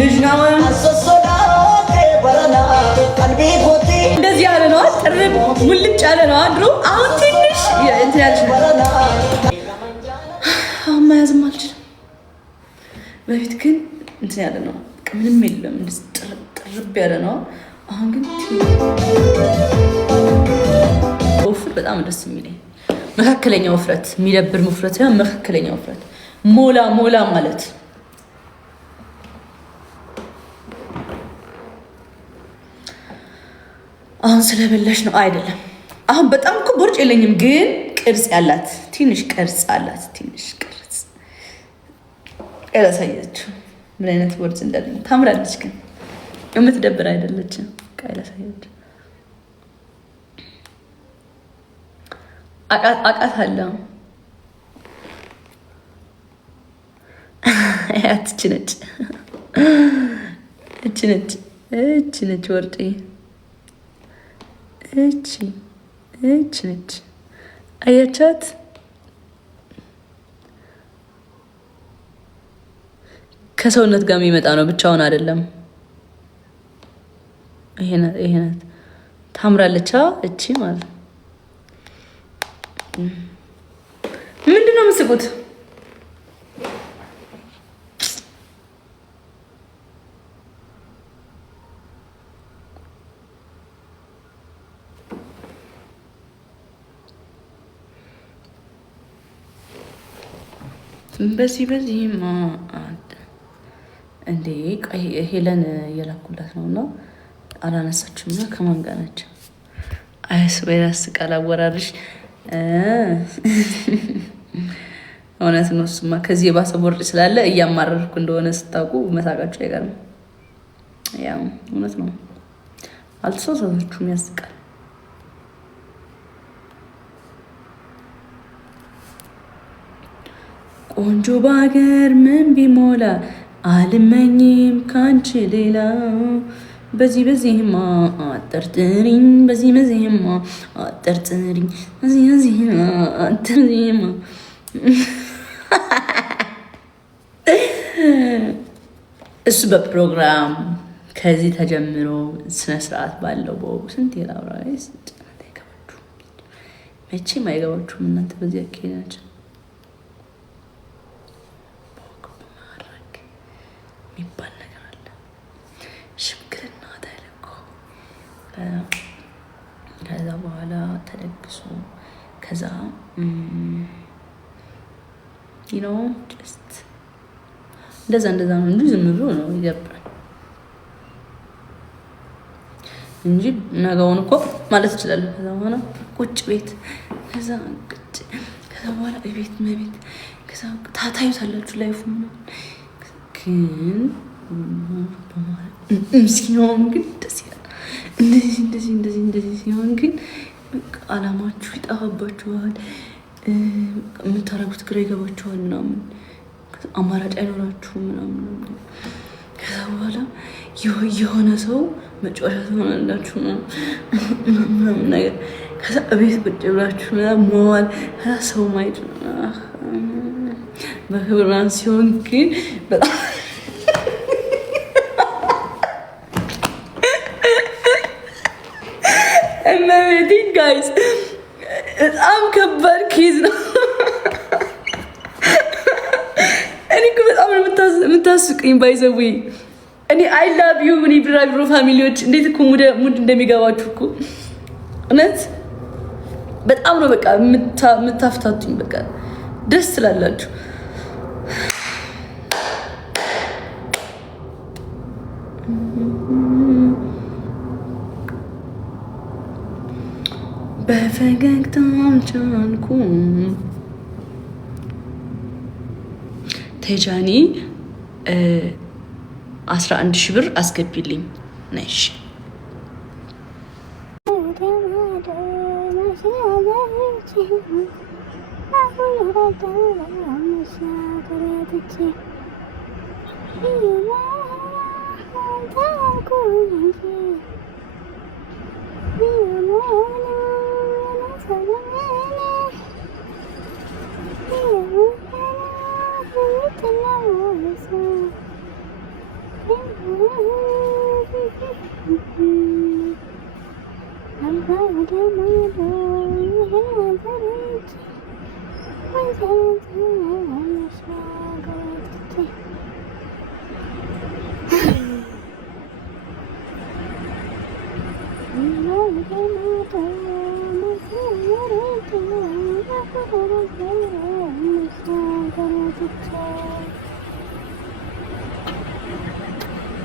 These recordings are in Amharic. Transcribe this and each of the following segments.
ልጅ ነው እንደዚህ ያለ ነው ጥርብ ሙልጭ ያለ ነው ድሮ አሁን ትንሽ እንትን ያለሽ አሁን መያዝም አልችልም በፊት ግን እንትን ያለ ነው ምንም የለም እንደዚህ ጥርብ ያለ ነው አሁን ግን ወፍር በጣም ደስ የሚለኝ መካከለኛ ውፍረት የሚደብር ውፍረት ያ መካከለኛ ውፍረት ሞላ ማለት አሁን ስለበላሽ ነው አይደለም አሁን በጣም እኮ ቦርጭ የለኝም ግን ቅርጽ ያላት ትንሽ ቅርጽ አላት ትንሽ ቅርጽ ያላሳየችው ምን አይነት ቦርጭ እንዳለኝ ታምራለች ግን የምትደብር አይደለችም ያላሳየችው አቃት አለ እቺ ነች ወርጤ እቺ ነች አያቻት ከሰውነት ጋር የሚመጣ ነው ብቻውን አይደለም ይሄናት ታምራለች እቺ ማለት ምንድነው የምትስቁት በዚህማ እንዴ ቀይ ሄለን እየላኩላት ነውና አላነሳችሁና ከማን ጋር ናቸው አይስበራስ ቃል አወራርሽ እውነት ነው እሱማ ከዚህ የባሰ ቦርጭ ስላለ እያማረርኩ እንደሆነ ስታውቁ መሳቃችሁ አይቀርም ያው እውነት ነው አልተሳሳታችሁም ያስቃል ቆንጆ ባገር ምን ቢሞላ አልመኝም ካንቺ ሌላ በዚህማ አጠርጥሪኝ በዚህማ አጠርጥሪኝ በዚህማ አጠርጥሪኝ እሱ በፕሮግራም ከዚህ ተጀምሮ ስነ ስርዓት ባለው ስንት የላውራይስ ተከባችሁ መቼም አይገባችሁም እናንተ በዚህ አካሄዳችሁ የሚባል ነገር አለ ሽምግልና ተልኮ ከዛ በኋላ ተደግሶ ከዛ ጀስት እንደዛ ነው እንጂ ዝም ብሎ ነው ይገባል እንጂ ነገውን እኮ ማለት ይችላል ከዛ በኋላ ቁጭ ቤት ከዛ በኋላ ቤት መቤት ከዛ ታታዩታላችሁ ላይፉ ግን ሲሆን ግን ደስ ይላል እንደዚህ ሲሆን ግን አላማችሁ ይጠፋባችኋል የምታረጉት ግራ ይገባችኋል ምናምን አማራጭ አይኖራችሁም ምናምን ከዛ በኋላ የሆነ ሰው መጫወቻ ትሆናላችሁ ምናምን ነገር ከዛ ቤት ቁጭ ብላችሁ መዋል ከዛ ሰው ማየት በክብራን ሲሆን ግን በጣም እመቤቴ ጋይስ በጣም ከባድ ኬዝ ነው እኔ እኮ በጣም የምታስቁኝ ባይዘዊ እኔ አይ ላቭ ዩ እኔ ብራቢሮ ፋሚሊዎች እንዴት እኮ ሙድ እንደሚገባችሁ እኮ እውነት በጣም ነው በቃ የምታፍታቱኝ በቃ ደስ ትላላችሁ በፈገግታም ቻልኩም ተጃኒ 11,000 ብር አስገቢልኝ ነሽ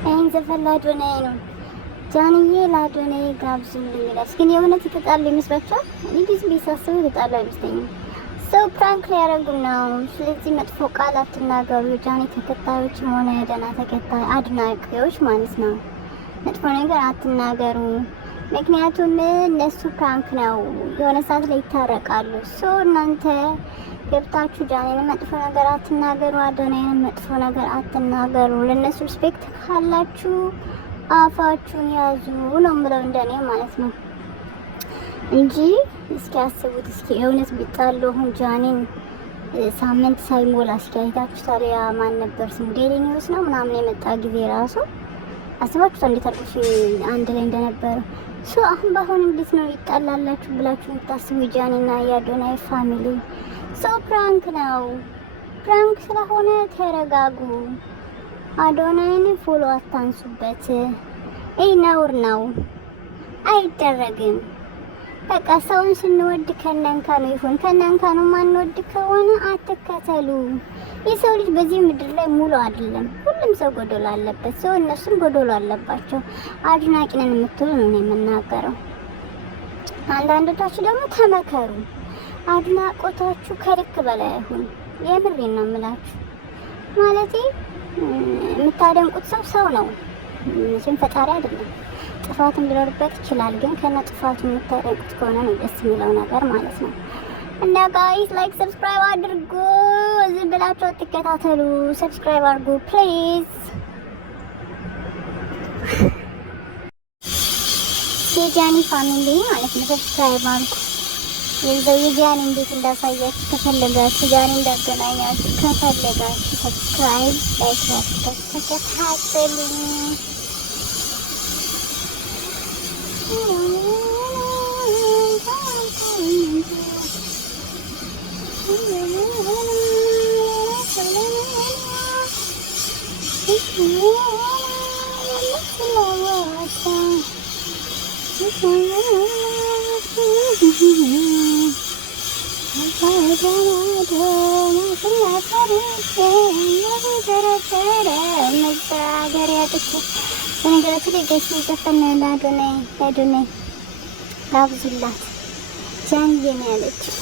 ይህን ዘፈን ላዶናይ ነው ጃንዬ፣ ላዶናይ ጋብዙልኝ ይላል። ግን የእውነት የተጣሉ ይመስላችኋል? እኔ ጊዜ ሳስበው የተጣሉ አይመስለኝም። ሰው ፕራንክ ሊያደርጉ ነው። ስለዚህ መጥፎ ቃል አትናገሩ። የጃኒ ተከታዮችም ሆነ የደህና ተከታይ አድናቂዎች ማለት ነው። መጥፎ ነገር አትናገሩ። ምክንያቱም እነሱ ፕራንክ ነው፣ የሆነ ሰዓት ላይ ይታረቃሉ። ሶ እናንተ ገብታችሁ ጃኒን መጥፎ ነገር አትናገሩ፣ አዶናይን መጥፎ ነገር አትናገሩ። ለነሱ ሪስፔክት ካላችሁ አፋችሁን ያዙ ነው የምለው እንደኔ ማለት ነው እንጂ እስኪ አስቡት። እስኪ የእውነት ቢጣሉ አሁን ጃኒን ሳምንት ሳይሞላ እስኪ አይታችሁ ታዲያ ማን ነበር ስሙ ዴሊ ኒውስ ነው ምናምን የመጣ ጊዜ ራሱ አስባችሁ እንዴት አድርጎሽ አንድ ላይ እንደነበረ። ሶ አሁን ባሁን እንዴት ነው ይጣላላችሁ ብላችሁ የምታስቡ ጃኒና የአዶናይ ፋሚሊ? ሶ ፕራንክ ነው። ፕራንክ ስለሆነ ተረጋጉ። አዶናይን ፎሎ አታንሱበት። ይህ ነውር ነው፣ አይደረግም። በቃ ሰውን ስንወድ ከነንካ ነው ይሁን፣ ከነንካ ነው ማንወድ ከሆነ አትከተሉ። የሰው ልጅ በዚህ ምድር ላይ ሙሉ አይደለም። ሁሉም ሰው ጎዶሎ አለበት። ሰው እነሱም ጎዶሎ አለባቸው። አድናቂ ነን የምትሉ ነው የምናገረው። አንዳንዶቻችሁ ደግሞ ተመከሩ። አድናቆታችሁ ከልክ በላይ አይሁን። የምሬን ነው የምላችሁ። ማለቴ የምታደንቁት ሰው ነው መቼም ፈጣሪ አይደለም። ጥፋቱን ሊኖርበት ይችላል፣ ግን ከነ ጥፋቱ የምታደንቁት ከሆነ ነው ደስ የሚለው ነገር ማለት ነው። እና ጋይስ ላይክ ሰብስክራይብ አድርጉ። ዝም ብላችሁ አትከታተሉ። ሰብስክራይብ አድርጉ ፕሊዝ። የጃኒ ፋሚሊ ማለት ነው ሰብስክራይብ አድርጉ። የዛው የጃኒ እንዴት እንዳሳያችሁ ከፈለጋችሁ፣ ጃኒ እንዳገናኛችሁ ከፈለጋችሁ ሰብስክራይብ ላይክ ተከታተሉኝ። በነገራችን ላይ ገሽ ዘፈን ለአዶናይ ጋብዙላት ጃንዬ ነው ያለችው።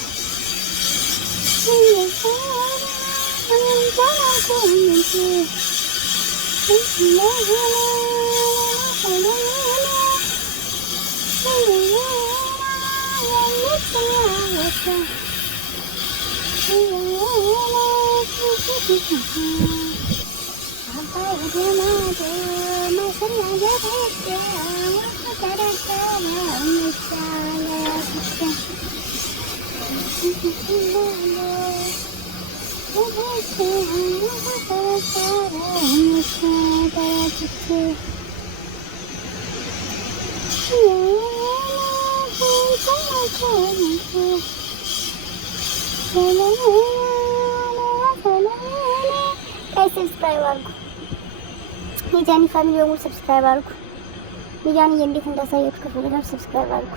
ሰብስክራይብ አድርጉ። የጃኒ ፋሚሊ በሙሉ ሰብስክራይብ አድርጉ። የጃኒ እንዴት እንዳሳያችሁ ከፈለጋችሁ ሰብስክራይብ አድርጉ።